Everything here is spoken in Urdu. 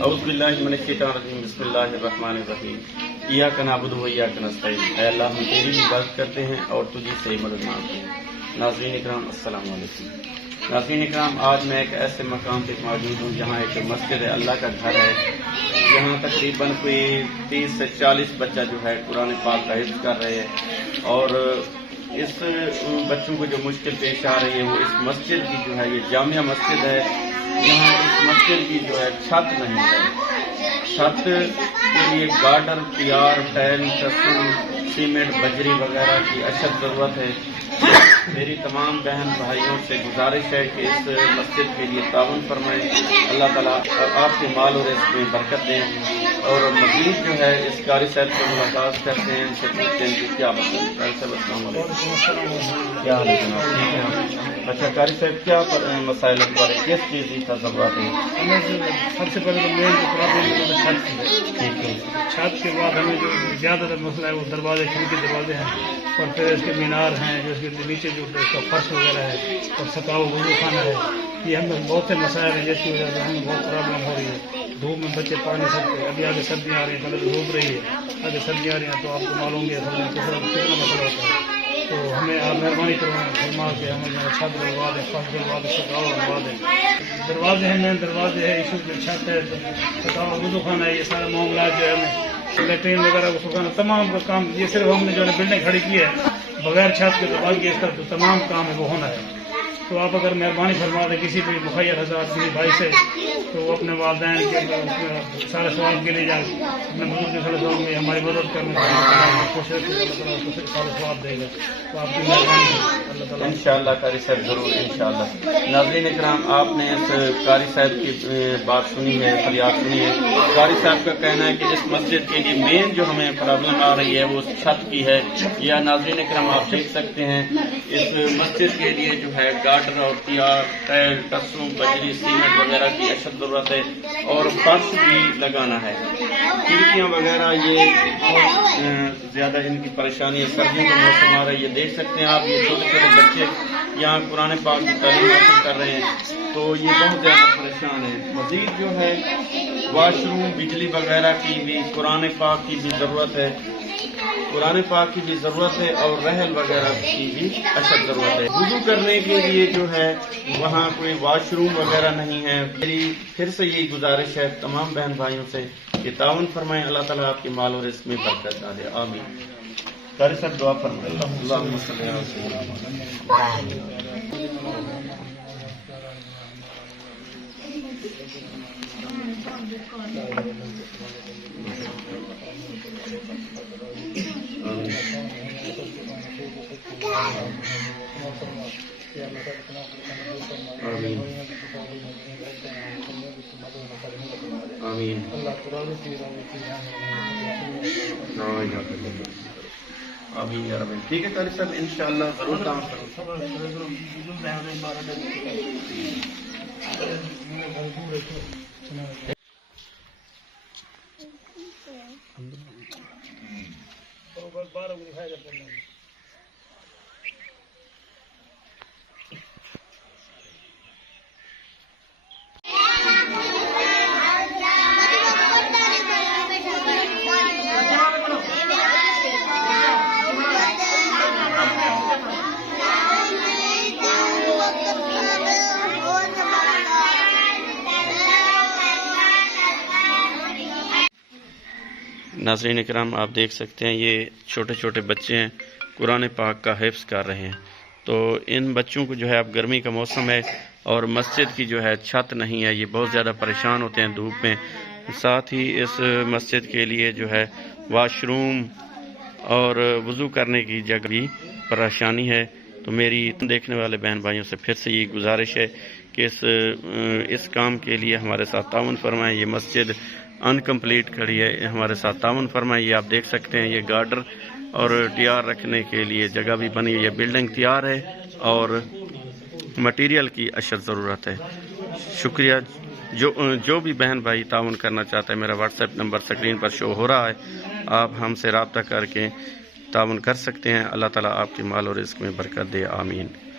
اعوذ باللہ من الشیطان الرجیم بسم اللہ الرحمن الرحیم ایاک نعبد و ایاک نستعین۔ اے اللہ ہم تیری عبادت کرتے ہیں اور تجھی سے مدد مانگتے ہیں۔ ناظرین اکرام السلام علیکم۔ ناظرین اکرام، آج میں ایک ایسے مقام پہ موجود ہوں جہاں ایک مسجد ہے، اللہ کا گھر ہے۔ یہاں تقریباً کوئی 30 سے 40 بچہ جو ہے قرآن پاک کا حفظ کر رہے ہیں، اور اس بچوں کو جو مشکل پیش آ رہی ہے وہ اس مسجد کی جو ہے، یہ جامعہ مسجد ہے، یہاں اس مسجد کی جو ہے چھت نہیں ہے۔ چھت کے لیے گارڈر، پیار، ٹائل، ٹسو، سیمنٹ، بجری وغیرہ کی اشد ضرورت ہے۔ میری تمام بہن بھائیوں سے گزارش ہے کہ اس مسجد کے لیے تعاون فرمائیں۔ اللہ تعالیٰ آپ کے مال اور رزق میں برکت دیں، اور مزید جو ہے اس قاری صاحب سے ملاقات کرتے ہیں، ان سے پوچھتے ہیں کہ کیا مسئلہ ہے۔ قاری صاحب السلام علیکم، کیا حال ہے جناب؟ اچھا قاری صاحب، کیا مسائل بارے کس چیز کی ضرورت ہے؟ سب سے پہلے تو مین جو پرابلم ہے وہ چھت کی۔ ٹھیک ہے۔ چھت کے بعد ہمیں جو زیادہ تر مسئلہ ہے وہ دروازے، کھڑکی دروازے ہیں، اور پھر اس کے مینار ہیں، جو اس کے نیچے جو اس کا فرش وغیرہ ہے، اور سکاؤ وضو خانہ ہے۔ یہ ہم بہت سے مسائل ہیں جس کی وجہ سے ہمیں بہت پرابلم ہو رہی ہے۔ دھوپ میں بچے پڑھ نہیں سکتے، ابھی آگے سردیاں آ رہی ہیں، پہلے تو دھوپ رہی ہے، آگے سردیاں آ رہی ہیں، تو آپ کو معلوم ہے کتنا مسئلہ ہوتا ہے۔ تو ہمیں آپ مہربانی فرما کے ہمیں چھت ڈلوا دیں، فرش ڈلوا دیں، سکاؤ ڈلوا دیں۔ دروازے ہیں، مین دروازے ہیں، ایشو میں چھت ہے، سکاؤ وضو خانہ ہے، یہ سارے معاملات جو ہے ہمیں لیٹرین وغیرہ کو سکھانا، تمام کا کام یہ صرف ہم نے جو ہے بلڈنگ کھڑی کی ہے بغیر چھت کے، تو باقی اس کا جو تمام کام ہے وہ ہونا ہے۔ تو آپ اگر مہربانی فرما دیں کسی بھی مخیر حضرات کسی بھائی سے، تو وہ اپنے والدین کے سارے سوال کے لیے جائیں، اپنے بزرگ کے سارے سوال میں ہماری مدد کرنے کی کوشش کریں، اللہ تعالیٰ اس کو سارے سواب دے گا۔ تو آپ کی مہربانی ہے اللہ تعالیٰ۔ انشاءاللہ قاری صاحب، ضرور انشاءاللہ۔ ناظرین اکرام، آپ نے اس قاری صاحب کی بات سنی ہے، فریاد سنی ہے۔ قاری صاحب کا کہنا ہے کہ اس مسجد کے لیے مین جو ہمیں پرابلم آ رہی ہے وہ چھت کی ہے۔ یا ناظرین اکرام آپ دیکھ سکتے ہیں، اس مسجد کے لیے جو ہے گارڈر اور پیار، ٹائل، ٹسو، بجری، سیمنٹ وغیرہ کی اشد ضرورت ہے، اور فرش بھی لگانا ہے۔ کھڑکیاں وغیرہ یہ بہت زیادہ ان کی پریشانی ہے، سردیوں کا موسم آ رہا ہے، یہ دیکھ سکتے ہیں آپ، یہ چھوٹے چھوٹے بچے یہاں قرآن پاک کی تعلیم حاصل کر رہے ہیں، تو یہ بہت زیادہ پریشان ہے۔ مزید جو ہے واش روم، بجلی وغیرہ کی بھی، قرآن پاک کی بھی ضرورت ہے، قرآن پاک کی بھی ضرورت ہے، اور رحل وغیرہ کی بھی اشد ضرورت ہے۔ وضو کرنے کے لیے جو ہے وہاں کوئی واش روم وغیرہ نہیں ہے۔ میری پھر سے یہی گزارش ہے تمام بہن بھائیوں سے کہ تعاون فرمائیں، اللہ تعالیٰ آپ کے مال اور رزق میں برکت ڈالے، آمین۔ قاری صاحب دعا فرمائیں۔ اللہم صلی علی سیدنا آمین آمین۔ آمین یا رب۔ ٹھیک ہے قاری صاحب، انشاءاللہ ضرور کام ناظرین اکرام آپ دیکھ سکتے ہیں، یہ چھوٹے چھوٹے بچے ہیں، قرآن پاک کا حفظ کر رہے ہیں۔ تو ان بچوں کو جو ہے اب گرمی کا موسم ہے، اور مسجد کی جو ہے چھت نہیں ہے، یہ بہت زیادہ پریشان ہوتے ہیں دھوپ میں۔ ساتھ ہی اس مسجد کے لیے جو ہے واش روم اور وضو کرنے کی جگہ بھی پریشانی ہے۔ تو میری دیکھنے والے بہن بھائیوں سے پھر سے یہ گزارش ہے کہ اس کام کے لیے ہمارے ساتھ تعاون فرمائیں۔ یہ مسجد انکمپلیٹ کھڑی ہے، ہمارے ساتھ تعاون فرمائیں۔ یہ آپ دیکھ سکتے ہیں، یہ گارڈر اور ٹیار رکھنے کے لیے جگہ بھی بنی ہے، یہ بلڈنگ تیار ہے، اور مٹیریل کی اشد ضرورت ہے۔ شکریہ۔ جو بھی بہن بھائی تعاون کرنا چاہتا ہے، میرا واٹس ایپ نمبر سکرین پر شو ہو رہا ہے، آپ ہم سے رابطہ کر کے تعاون کر سکتے ہیں۔ اللہ تعالیٰ آپ کے مال اور رزق میں برکت دے، آمین۔